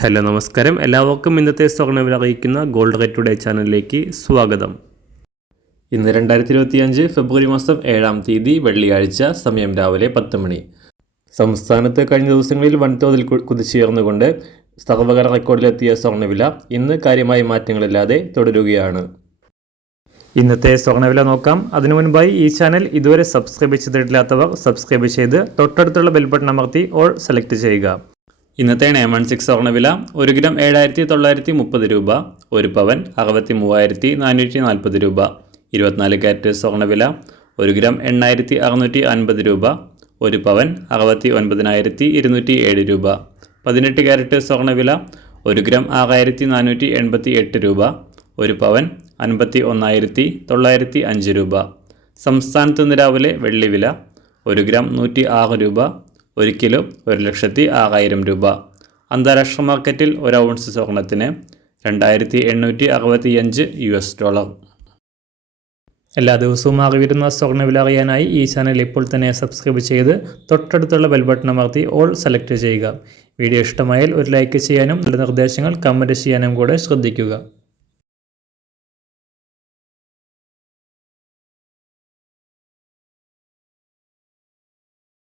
Hello നമസ്കാരം. എല്ലാവർക്കും ഇന്നത്തെ സ്വർണവില അറിയിക്കുന്ന ഗോൾഡ് റേറ്റ് ടുഡേ ചാനലിലേക്ക് സ്വാഗതം. ഇന്ന് രണ്ടായിരത്തി ഇരുപത്തിയഞ്ച് ഫെബ്രുവരി മാസം ഏഴാം തീയതി വെള്ളിയാഴ്ച സമയം രാവിലെ പത്ത് മണി. സംസ്ഥാനത്ത് കഴിഞ്ഞ ദിവസങ്ങളിൽ വൻതോതിൽ കുതിച്ചുയർന്നുകൊണ്ട് സർവകല റെക്കോർഡിലെത്തിയ സ്വർണവില ഇന്ന് കാര്യമായ മാറ്റങ്ങളില്ലാതെ തുടരുകയാണ്. ഇന്നത്തെ സ്വർണവില നോക്കാം. അതിനു മുൻപായി ഈ ചാനൽ ഇതുവരെ സബ്സ്ക്രൈബ് ചെയ്തിട്ടില്ലാത്തവർ സബ്സ്ക്രൈബ് ചെയ്ത് തൊട്ടടുത്തുള്ള ബെൽബട്ടൺ അമർത്തി ഓൾ സെലക്ട് ചെയ്യുക. ഇന്നത്തെ നയൻ വൺ സിക്സ് സ്വർണവില ഒരു ഗ്രാം ഏഴായിരത്തി തൊള്ളായിരത്തി മുപ്പത് രൂപ ഒരു പവൻ അറുപത്തി മൂവായിരത്തി നാനൂറ്റി നാൽപ്പത് രൂപ. ഇരുപത്തിനാല് കാരറ്റ് സ്വർണവില ഒരു ഗ്രാം എണ്ണായിരത്തി അറുന്നൂറ്റി അൻപത് രൂപ ഒരു പവൻ അറുപത്തി ഒൻപതിനായിരത്തി ഇരുന്നൂറ്റി ഏഴ് രൂപ. പതിനെട്ട് കാരറ്റ് സ്വർണവില ഒരു ഗ്രാം ആറായിരത്തി നാനൂറ്റി എൺപത്തി എട്ട് രൂപ ഒരു പവൻ അൻപത്തി ഒന്നായിരത്തി തൊള്ളായിരത്തി അഞ്ച് രൂപ. സംസ്ഥാനത്ത് ഇന്ന് രാവിലെ വെള്ളിവില ഒരു ഗ്രാം നൂറ്റി ആറ് രൂപ ഒരു കിലോ ഒരു ലക്ഷത്തി ആറായിരം രൂപ. അന്താരാഷ്ട്ര മാർക്കറ്റിൽ ഒരു ഔൺസ് സ്വർണത്തിന് രണ്ടായിരത്തി എണ്ണൂറ്റി അറുപത്തിയഞ്ച് യു എസ് ഡോളർ. എല്ലാ ദിവസവും അറിവിരുന്ന സ്വർണവില അറിയാനായി ഈ ചാനൽ ഇപ്പോൾ തന്നെ സബ്സ്ക്രൈബ് ചെയ്ത് തൊട്ടടുത്തുള്ള ബെൽബട്ടൺ അമർത്തി ഓൾ സെലക്ട് ചെയ്യുക. വീഡിയോ ഇഷ്ടമായാൽ ഒരു ലൈക്ക് ചെയ്യാനും നല്ല നിർദ്ദേശങ്ങൾ കമന്റ് ചെയ്യാനും കൂടെ ശ്രദ്ധിക്കുക.